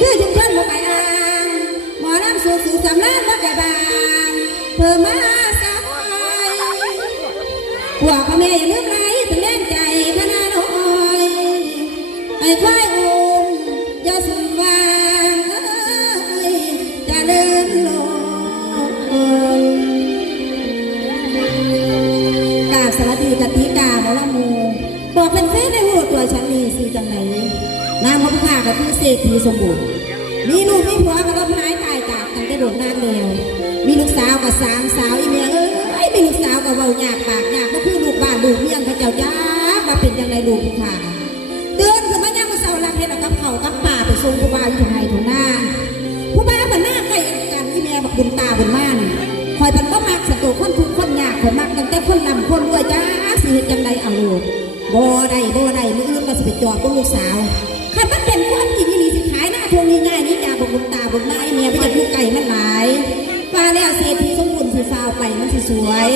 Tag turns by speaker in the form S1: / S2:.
S1: คือจุมชนบ่ไปอ่างหมอน้ำสูงสูงสำลักบ่ไปบางเพิ่มมาสาวยกว่าพ่อแม่ยังเลือมไรเป็นแรงใจพนาน้อยไอ้ควายอุ่นอยาสมวางจะเลินลงกาบสารตีกติกาหมอละมูบอกเป็นเฟ้ในหัวตัวฉันนี่สิจังไหน นามพระพุทธาก็คือเศรษฐีสมบูรณ์ มีลูกมีผัวก็ต้องหายตายจากตั้งแต่โดดน้ำแล้วมีลูกสาวกับสามสาวอีเมียเอ้ยมีลูกสาวกับเบาหยากปากหยากก็คือลูกบ้านลูกเมียงพระเจ้าจ้ามาเป็นยังไงลูกค่ะเตือนขึ้นมายังมาเสาลักเห็นกับเขากับป่าไปส่งผู้บ่าวอยู่ทางไหนทางหน้าผู้บ่าวมันหน้าใกล้กันอีเมียบักบุญตาบุญม่านคอยเป็นก็มักสตูคนทุกคนยากคนมักตั้งแต่คนลำคนรวยจ้าสิเฮ็ดจังไดเอาลูกบ่ได้บ่ได้มืออื่นมาสิไปจอดกับลูกสาว ถ้ามันเป็นความจริงนี่สิขายหน้าทวงง่ายๆนี่จ่าบอกบุญตาบอกหน้าไอเมียไปจากลูกไก่มันหลายปลาแล้วเศรษฐีสมบูรณ์สีฟ้าไปมันสิสวย